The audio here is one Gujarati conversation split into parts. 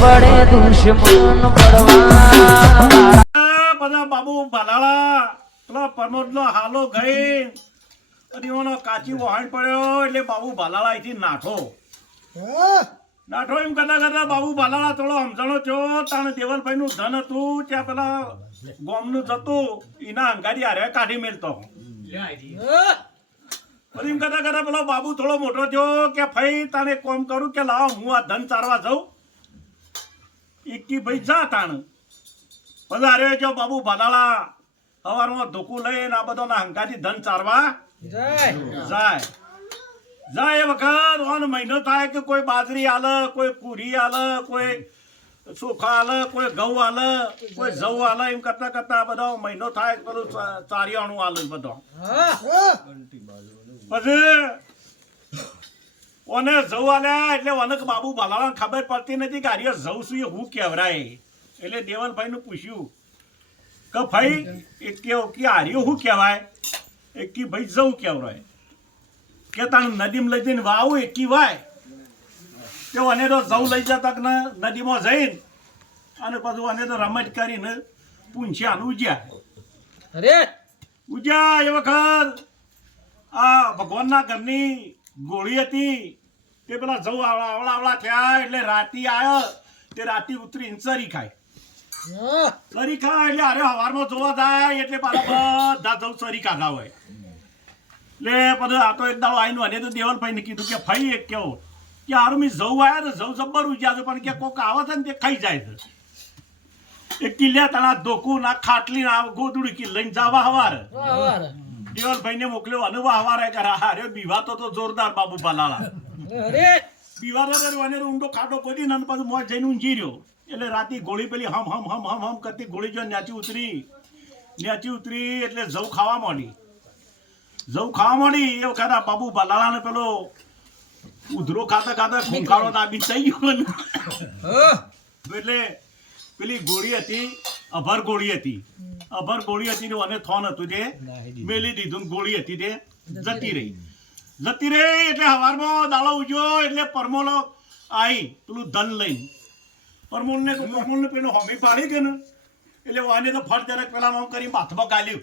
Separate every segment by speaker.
Speaker 1: પડે દુશ્મન
Speaker 2: બધા બાબુ ભલાળા પેલા પ્રમોદ નો હાલો ગઈ. અને કાચી વહાણ પડ્યો, એટલે બાબુ ભલાળા અહીંથી નાઠો. નાઠો એમ કરતા કરતા બાબુ ભલાળા થોડો સમજણો થયો. તાણે દેવલભાઈ નું ધન હતું, ત્યાં પેલા ગોમનું જતું એના અંગારી હારે કાઢી મેલતો. પછી એમ કરતા કરતા પેલો બાબુ થોડો મોટો થયો કે, ફઈ તાને કોમ કરું કે, લાવો, હું આ ધન ચારવા જાઉં. એકી ભાઈ જા તાણ. અરે જો બાબુ ભાદાળા સવારમાં ધોકું લઈને આ બધાના હંકાથી ધન ચારવા. જાય. જાય. એ વખત ઓન મહિનો થાય કે કોઈ બાજરી આલે કોઈ પૂરી આલે કોઈ ચોખા આલે કોઈ ઘઉં આલે કોઈ જવ આલે એમ કરતા કરતા બધા બધો મહિનો થાય ચા- ચારિયાણું આલે બધો. પછી ઓને જવું આલ્યા એટલે વનક બાબુ ભાલાળાને ખબર પડતી નથી કે આર્ય જવું છું એ હું કહેવરાય એટલે દેવનભાઈ નું પૂછ્યું કે ભાઈ એ કે કે આર્યો શું કહેવાય એક કે ભાઈ જવું કહેવરાય કે તાણ નદીમાં લઈ જઈને વાવું કી વાય? તે અને તો જવું લઈ જતા ને ન- નદીમાં જઈને? અને પછી અને તો રમત કરીને પૂંછ્યાનું ઉજ્યા.
Speaker 3: અરે!
Speaker 2: ઉજ્યા એ વખત. આ ભગવાનના ઘરની ગોળી હતી. તે પેલા જવું આવડા આવડા આવડા થયા એટલે રાતી આવ્યો તે રાતી ઉતરી સરી ખાય. સરી ખાય એટલે અરે હવારમાં જોવા જાય એટલે પાછા બધા જવું સરી કાઢા હોય. એટલે પછી આ તો એક દાડો આવીને અને તો દેવલભાઈને કીધું કે ભાઈ એક કેવો. કે હારું મેં જવું આવ્યા ને જવું જબ્બર ઉજ્યા છે પણ કે કોક આવે છે ને તે ખાઈ જાય છે. એ કિલ્લા તણા ધોકું ના ખાટલી ના ગોદડું કી લઈને જાવા હવારે. દેવલભાઈ ને મોકલ્યો અને વાહવારે કરા અરે બીવાતો તો જોરદાર બાબુ બાલાળા
Speaker 3: અરે
Speaker 2: બીવાતો તો અને ઊંડો ખાટો પડી ને પાછું મોજ જઈને ઊંઘી રહ્યો. એટલે રાતી ગોળી પેલી હમ હમ હમ હમ હમ કરતી ગોળી જો ન્યાચી ઉતરી. ન્યાચી ઉતરી એટલે જવ ખાવા માંડી. જવ ખાવા માંડી એ વખત બાબુ બાલાળાને પેલો ઉધરો ખાતા ખાતા ખૂંખાળો નાબી થઈ ગયો એટલે પેલી ગોળી હતી અભર ગોળી હતી. અભર ગોળી હતી ને અને થોન હતું તે. મેલી દીધું ગોળી હતી તે. જતી રહી. જતી રહી એટલે હવારમાં દાળો ઉજ્યો એટલે પરમોલો આવી પેલું ધન લઈને. પરમોલને પરમોલને પેલો હોમી પાડી કે ને. એટલે વાને તો ફટ જરાક પેલા આમ કરી માથમાં ગાલ્યું.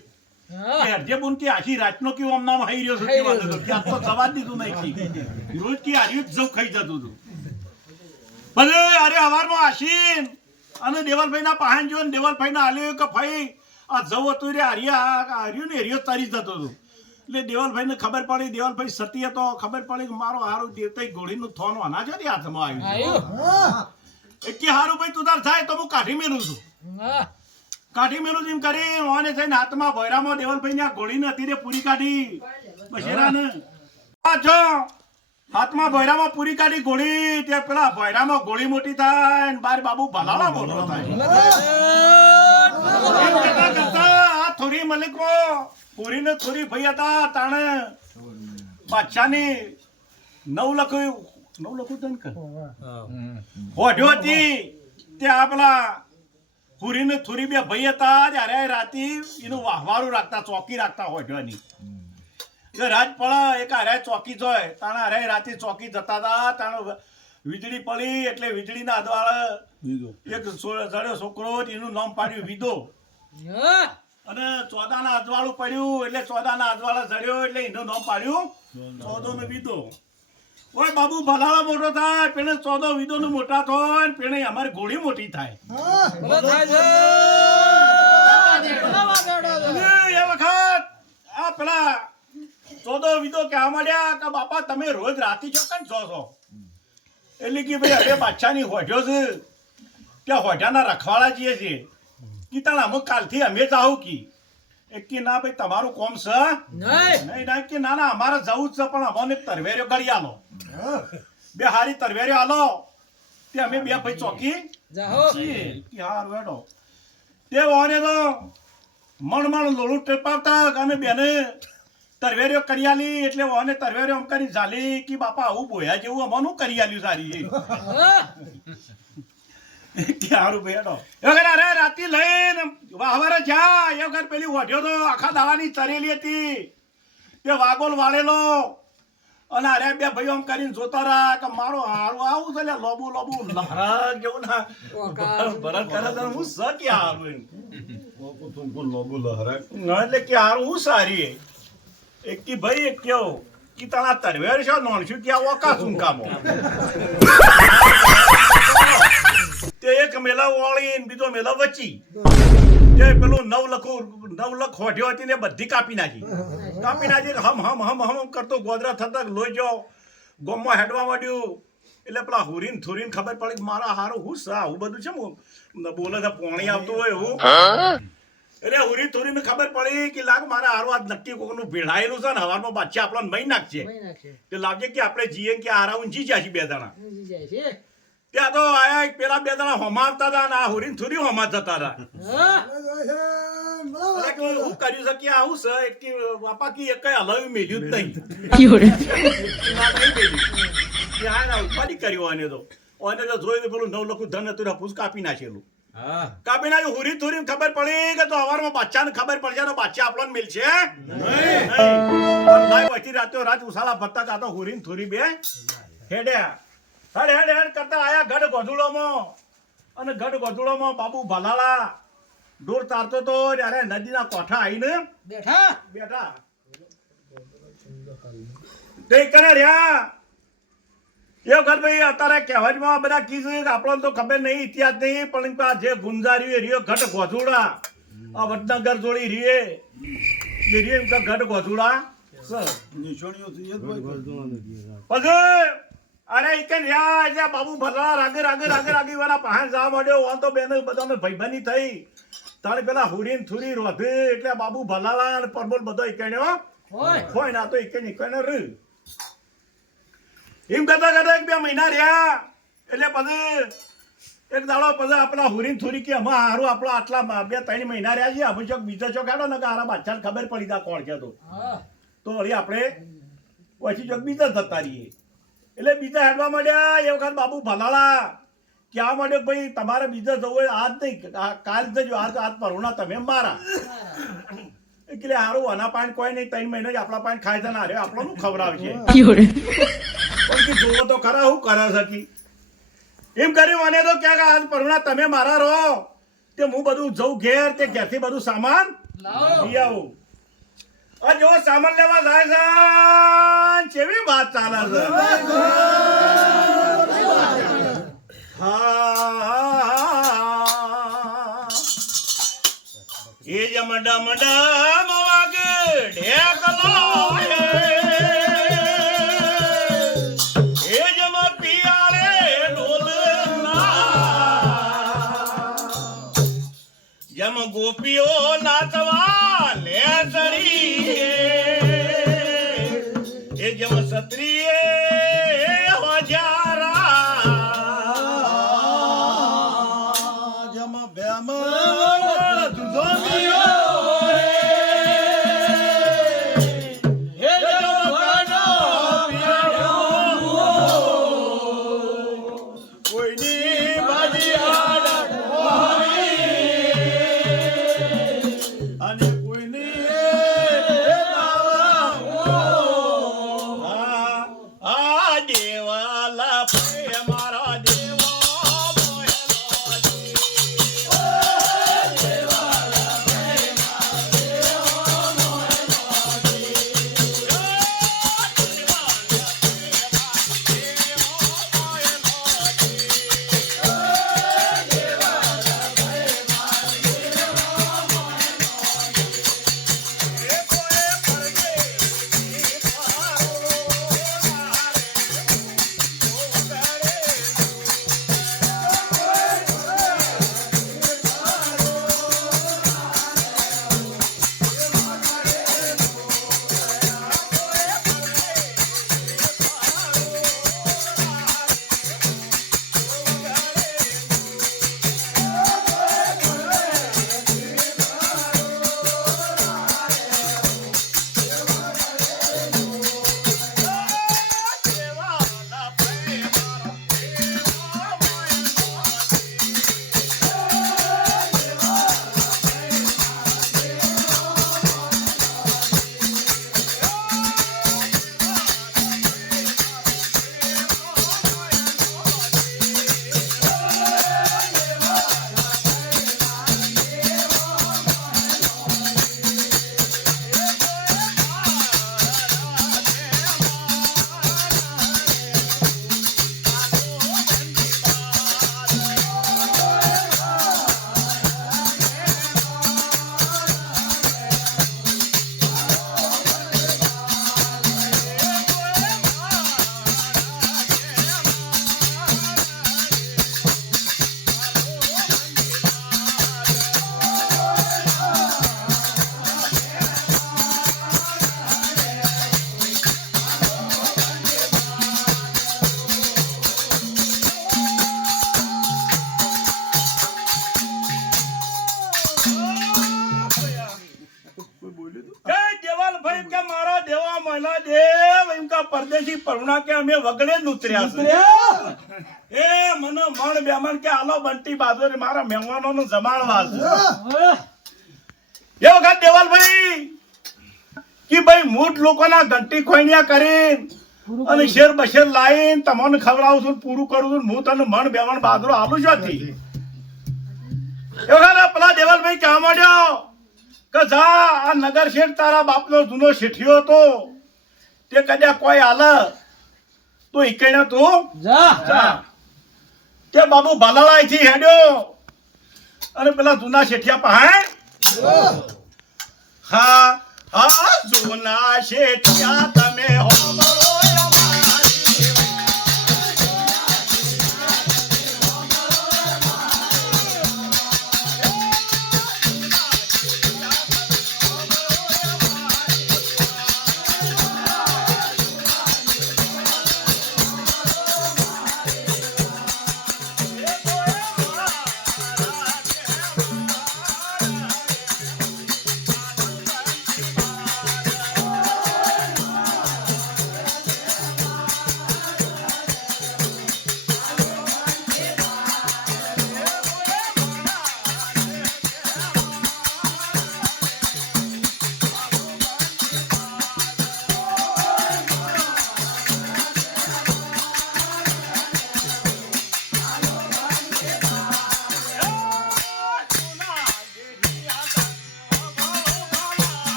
Speaker 3: હા.
Speaker 2: હરજે બોન કે આખી રાતનો કેવો આમ નામ હાઈ રહ્યો છે
Speaker 3: હાઈ
Speaker 2: કે વાંધો તો કે આજ તો જવા દીધું નહીં રોજ કે હાર્યું જ જવ ખાઈ જતું હતું. ભલે અરે હવારમાં આશીન અને દેવલભાઈ ના પહાણ જોઈને દેવલભાઈ ના આલ્યો કે ભાઈ આ જવો હતું રે હરિયા હર્યો ને હર્યો તારી જતો હતો. એટલે દેવલભાઈ ને ખબર પડી દેવલભાઈ સતી હતો ખબર પડી કે મારો હારો દેવતા ગોળીનું થોન અનાજ હતી હાથમાં આવ્યું એટલે હારું ભાઈ તું તાર થાય તો હું કાઢી મેલું છું.
Speaker 3: કાઠી
Speaker 2: કાઢી મેલું એમ કરી ઓને થઈને હાથમાં ભૈરામાં દેવલભાઈ ને આ ગોળી હતી રે પૂરી કાઢી. બશેરાને. આ છો હાથમાં ભૈરામાં પૂરી કાઢી ગોળી તે પેલા ભોયરામાં ગોળી મોટી થાય ને બાર બાબુ ભલાલા મોટો થાય. થોરી મલિકો પૂરી ને થોરી ભાઈ હતા, તાણે બાદશાહની નવ લખ્યું નવ લખ્યું તને કર. હોઢ્યો હતી, તે આપલા પેલા પુરી ને થોરી બે ભાઈ હતા ત્યારે રાતી એનું વાહવારું રાખતા, ચોકી રાખતા હોઢવાની એ રાત પડે એક હારે ચોકી જોય, તાણે હારે રાતે ચોકી જતા હતા, તાણે વીજળી પડી એટલે વીજળીના અદવાળે એક સો- છોકરો એનું નામ પાડ્યું વિદો
Speaker 3: હા.
Speaker 2: અને ચોદાના અજવાળું પડ્યું એટલે ચોદાના અજવાળા જડ્યો એટલે એનું નામ પાડ્યું ચોદો ને વિદો ઓય બાબુ ભલાળા મોટો થાય પેલે ચોદો વિદો નું મોટા થાય ને પેલે અમારી ઘોડી મોટી થાય. એ વખત આ પેલા ચોદો વિદો કહેવા માંડ્યા કે બાપા તમે રોજ રાતી ચોકન છો છો? એટલે કે ભાઈ હવે બાદશાહની હોઠ્યો છે. ત્યાં હોઢાના રખવાળા જઈએ છીએ કે તાણ અમે કાલથી અમે જાઉં કી. એક કે ના ભાઈ તમારું કોમ છે?
Speaker 3: નહીં.
Speaker 2: ના કે ના ના અમારે જવું જ છે પણ અમને તરવેર્યો કરી આલો. બે હારી તરવેર્યો આલો. તે અમે બે ભાઈ ચોકી. કે હાર વેડો તે વારે તો મણ મણ લોળું ટેપાવતા અને બેને તરવેર્યો કરી આલી એટલે ઓને તરવેર્યો આમ કરી ઝાલી કે બાપા આવું બોયા જેવું અમાનું કરી આલ્યું સારી
Speaker 3: હા.
Speaker 2: કે એ વખત અરે રાતી લઈને વાહવારે જા એ વખત પેલી વઢ્યો તો આખા દાડાની ચરેલી હતી. તે વાગોલ વાળેલો. અને અરે બે ભાઈઓ આમ કરીને જોતા રહ્યા કે મારો હારું આવું છે લે લોબુ લોબુ લહરા જેવું ના. ભરત કરે તો હું સ કે હારું એમ. ના એટલે કે હારું હું સારી એક કી ભાઈ એક કયો કી તારા તરવેર છો કે આવો શું કામો? તે એક મેલા વાળી ને બીજો મેલા વચ્ચી. તે પેલું નવ લખો નવ લખ હોઠ્યો હતી ને બધી કાપી નાખી. કાપી નાખી હમ હમ હમ હમ કરતો ગોદરા થતા લોહી જાઓ ગોમમાં હેડવા માંડ્યું. એટલે પેલા હુરીન થુરીન ખબર પડી કે મારા હારું હું સા હું બધું છે હું બોલે છે પોણી આવતું હોય હું? એટલે હુરી થુરીને ખબર પડી કે લાગ મારા હારું આજ નક્કી કોકનું ભેળાયેલું છે ને હવાનો બાદશાહ આપણને મહી નાખશે તે લાગે કે આપણે જીએ કે હારાવું ઊંચી જાય બે જણા. ત્યાં તો આયા એક પેલા બે જણા હોમાવતા હતા ને આ હુરીન થોડી હોમા જતા હતા. હું. કર્યું છે કે આવું છે? એક કે બાપા કે એક કઈ હલાવી મેલ્યું જ નહીં. ઉપાડી કર્યું આને તો. અને તો જોયું પેલું નવ લખું ધન હતું ફૂસ કાપી નાખેલું. કાપી નાખ્યું હુરી થોરી ખબર પડી કે તો હવારમાં બાદશાહને ખબર પડશે તો બાચ્ચા આપણને મિલશે? નહીં. પણ લાઈ વચ્ચે રાતે રાત ઉસાલા ભરતા હતા તો હુરી થોરી બે હેડ્યા. હેડ હેડ હેડ કરતા આયા ગઢ ગોધુડોમાં અને ગઢ ગોધુડોમાં બાબુ ભલાલા. ઢોર તારતો તો ત્યારે નદીના કોઠા આવીને
Speaker 3: બેઠા?
Speaker 2: બેઠા. તે રહ્યા. એ વખત ભાઈ અત્યારે કહેવતમાં બધા કીધું આપણને તો ખબર નહીં ઇતિહાસ નહીં પણ આ જે ગુંજાર્યું એ રહ્યો ઘટ ગોધુડા આ વડનગર જોડી રીએ. એ રીએ એમ ઘટ ગોધુડા પછી અરે એક યા એટલે બાબુ ભલા રાગે રાગે રાગે રાગે વાળા પાસે જવા માંડ્યો. ઓન તો બેને બધાને ભાઈબંધી થઈ. તારે પેલા હુરીન થુરી રોધે એટલે બાબુ ભલાલા અને પરબોલ બધો ઈકણ્યો
Speaker 3: હોય.
Speaker 2: હોય ના તો ઈકણ ઈકણ ર. એમ કરતા કરતા એક બે મહિના રહ્યા. એટલે પછી એક દાડો પછી આપણા હુરીન થુરી કે અમા હારું આપણા આટલા બે ત્રણ મહિના રહ્યા છે અમે ચોક બીજો ચોક આડો ને કે હારા બાદશાહ ખબર પડી તા કોણ છે તો. તો વળી આપણે પછી ચોક બીજા થતા રહીએ. એટલે બીજા હેડવા માંડ્યા એ વખત બાબુ ભલાળા. ક્યાં માંડ્યો ભાઈ તમારે બીજા જવું હોય આજ નહીં કાલ જજો આજ આજ પરોણા તમે મારા. એટલે હારું આના પાણી કોઈ નહીં ત્રણ મહિના જ આપણા પાણી ખાય છે ને હારે આપણને ખવડાવશે જોવો તો ખરા હું કરે શકી એમ કર્યું મને તો ક્યાંક આજ પરુણા તમે મારા રહો. તે હું બધું જઉં ઘેર તે ઘેરથી બધું સામાન
Speaker 3: લાવો.
Speaker 2: લઈ આવું. આ જો સામાન લેવા જાય છે કેવી વાત ચાલે છે? હા એ જમ ડમ ડમ વાગે, ઢેકલો ગોપીઓ નાચવા ભરતાજી કે અમે વગડે જ ઉતર્યા છે. એ મને મણ બેમણ કે આલો બંટી બાજુ મારા મહેમાનોનું જમાડવા છે. એ વખત દેવાલભાઈ કે ભાઈ મૂઠ લોકોના ઘંટી ખોઈણિયા કરી અને શેર બશેર લાઈન તમને ખવડાવું છું પૂરું કરું છું હું તને મણ બેમણ બાજરો આલું છું આથી. એ વખત પેલા દેવાલભાઈ કહેવા માંડ્યો કે જા આ નગર શેઠ તારા બાપનો જૂનો શેઠિયો હતો. તે કદાચ કોઈ હાલ તો ઈકણે તું.
Speaker 3: જા.
Speaker 2: જા. કે બાબુ ભાલાળાથી હેડ્યો. અને પેલા જૂના શેઠિયા પહાડ હા. હા જૂના શેઠિયા તમે હોંભળો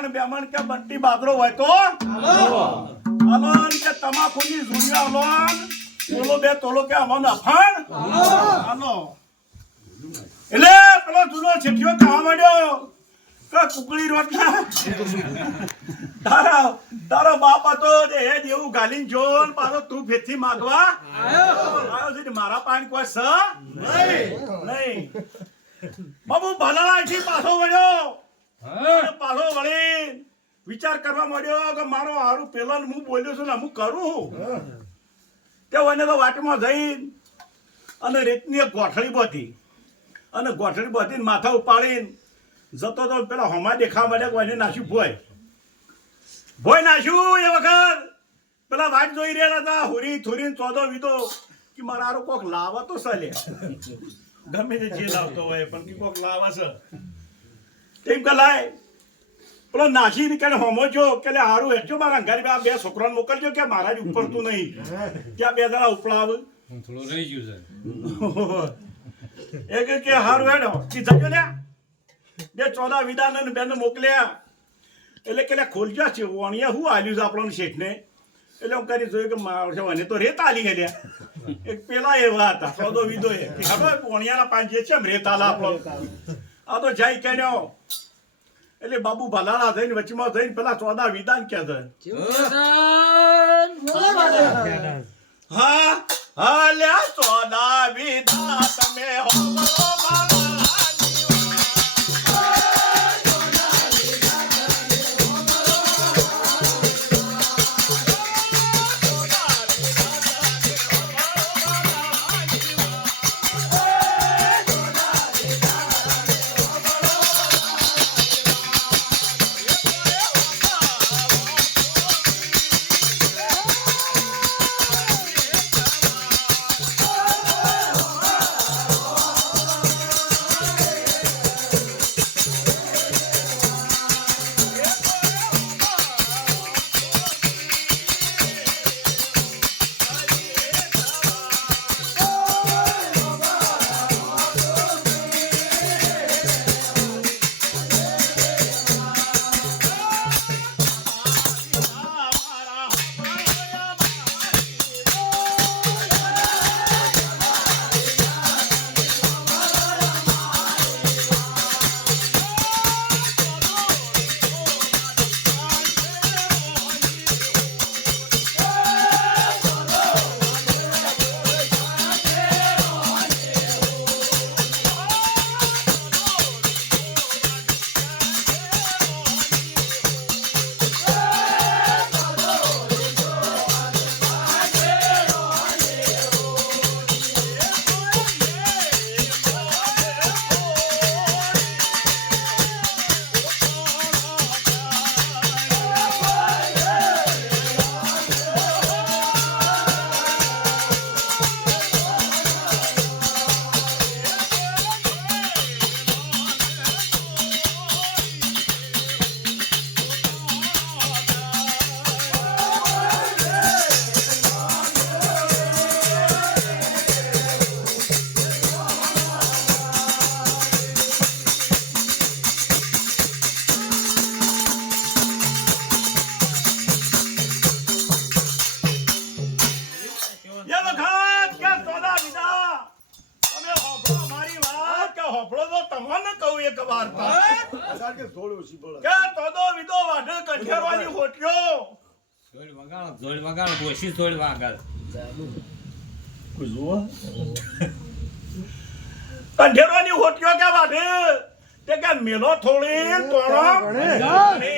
Speaker 2: મણ બેમણ કે બંટી બાદરો હોય તો? અલન કે તમાકુની ઝુરિયા અલન? તોલો બે તોલો કે અમન અફાણ? હાલો. એટલે પેલો જૂનો છેઠિયો કહેવા માંડ્યો કે કુકડી રોટલા. તારા તારો બાપ હતો એ હે જેવું ગાલીન જોન પાછો તું ફેથી માગવા. આવ્યો છે મારા પાણી કોઈ સ નહીં. નહીં. બાબુ ભલાલાથી પાછો વળ્યો. પાછો વળી વિચાર કરવા માંડ્યો કે મારો હારું પેલા હું બોલ્યો છું ને હું કરું તે વને તો વાટમાં જઈ અને રેતની એક ગોઠળી બધી. અને ગોઠળી બધી માથા ઉપાડીને જતો તો પેલા હોમા દેખા માટે કોઈને નાખ્યું ભોય. ભોય નાખ્યું એ વખત. પેલા વાટ જોઈ રહ્યા હતા હુરી થુરીને ચોદો વિધો કે મારા કોક લાવા તો સલે ગમે તે જે લાવતો હોય પણ કોક લાવા છે. તેમ કે લાય પેલો નાસી નીકળે હોમો જો કે હારું હેચો મારા ઘરે આ બે છોકરાને મોકલજો કે મારા જ ઉપડતું નહીં. ત્યાં બે દાડા ઉપલાવ
Speaker 4: હું થોડું રહી ગયું છે.
Speaker 2: એક કે હારું હેડો કી જજો લે બે ચોદા વિદાન બેન મોકલ્યા. એટલે કે ખોલજો છે વણિયા હું આલ્યું છે આપણને શેઠને. એટલે હું કરી જોયું કે મારે મને તો રેત આલી ગયા એક પેલા એવા હતા ચોદો વિદો એ. ખબર વણિયાના પાંચ જે છે રેત આલા આપણો. આ તો જાય કેન્યો એટલે બાબુ ભલાળા થઈને વચમાં થઈને પેલા ચોદા વિધાન કે છે
Speaker 3: હા.
Speaker 2: હા લ્યા ચોદા વિધા તમે હોમળો કંઠેરવાની હોટ્યો
Speaker 3: જોડ વગાડો જોડ વગાડો ડોશી જોડ વગાડો.
Speaker 2: કંઠેરવાની હોટ્યો કે વાઢે તે કે મેલો થોડી તોણો એટલે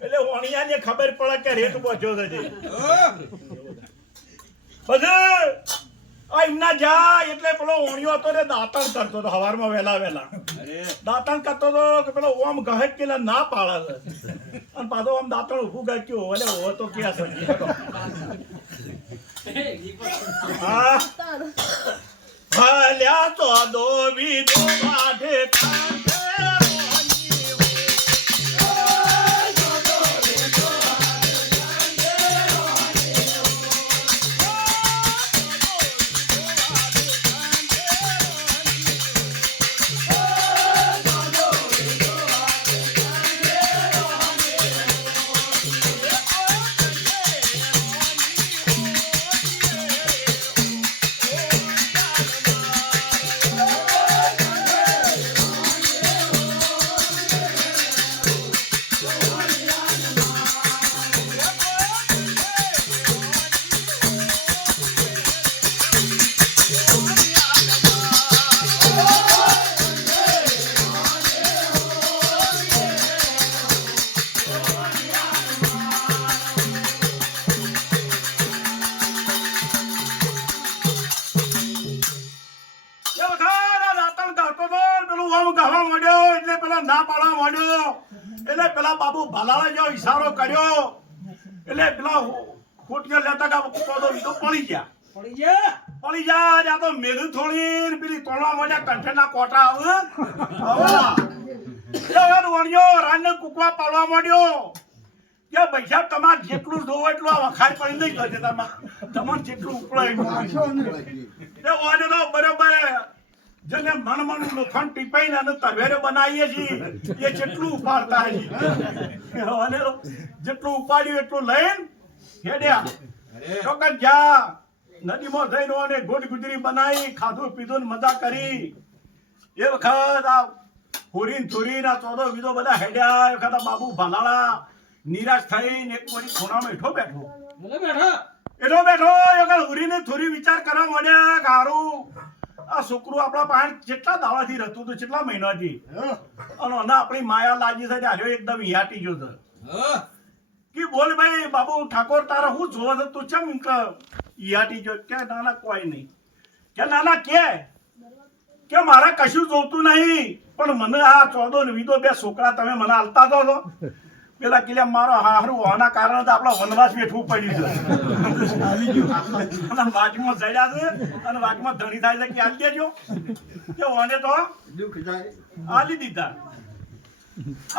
Speaker 2: એટલે વણિયાને ખબર પડે કે રેટ પહોંચ્યો છે પછી એમના જા એટલે પેલો ઓણિયો હતો ને દાંતણ કરતો હતો હવારમાં વહેલા વહેલા. દાંતણ કરતો હતો કે પેલો ઓમ કહે કે ના પાડે છે. અને પાછો આમ દાંતણ ઊભું ગાચ્યું એટલે ઓ તો ક્યાં સમજી હા. ભલ્યા તો દો પડી ગયા.
Speaker 3: પડી
Speaker 2: પડી તો મેઘ થોડી પેલી તોડવા માંડ્યા કંઠેના કોટા આવે. આવા. એ હવે વણ્યો રાનને કુકવા પાડવા માંડ્યો. કે પૈસા તમારે જેટલું જોવો એટલું આ વખાણ પડી નહીં કરશે તમારે. તમારે જેટલું ઉપડાય ઓને તો બરોબર જેને મન મન લોખંડ ટીપાઈને અને તરવેરે બનાવીએ છીએ એ જેટલું ઉપાડતા છીએ જેટલું ઉપાડ્યું એટલું લઈને હેડ્યા. ચોક્કસ જા. નદીમાં જઈને અને ગોટ ગુજરી બનાવી ખાધું પીધું ને મજા કરી. એ વખત આ હોરીન થુરીન આ ચોદો વિધો બધા હેડ્યા. એ વખત આ બાબુ ભાલાળા નિરાશ થઈને એક મોરી ખૂણામાં બેઠો. બેઠો. એટલો બેઠો. એ વખત હોરીને થોડી વિચાર કરવા માંડ્યા ગારું આ છોકરું આપણા પાસે કેટલા દાવાથી રહેતું હતું કેટલા મહિનાથી. અને આપણી માયા લાજી છે હાલ્યો એકદમ હિયાટી ગયો છે
Speaker 3: હા.
Speaker 2: કે બોલ ભાઈ બાબુ ઠાકોર તારા હું જોવા તું ચમ કે જો કે નાના કોઈ નહીં. કે નાના કે? કે મારે કશું જોતું નહીં. પણ મને આ ચોદો ને વિદો બે છોકરા તમે મને હાલતા તો પેલા કિલ્લા મારો હારું હોવાના કારણે તો આપણા વનવાસ બેઠવું પડ્યું છે. અને વાટમાં જડ્યા છે અને વાટમાં ધણી થાય છે કે આલી દેજો. કે ઓને તો આલી દીધા.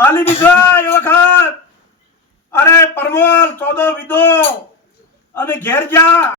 Speaker 2: આલી દીધા એ વખત. અરે પરમોલ ચોદો વિદો અને ઘેર જા.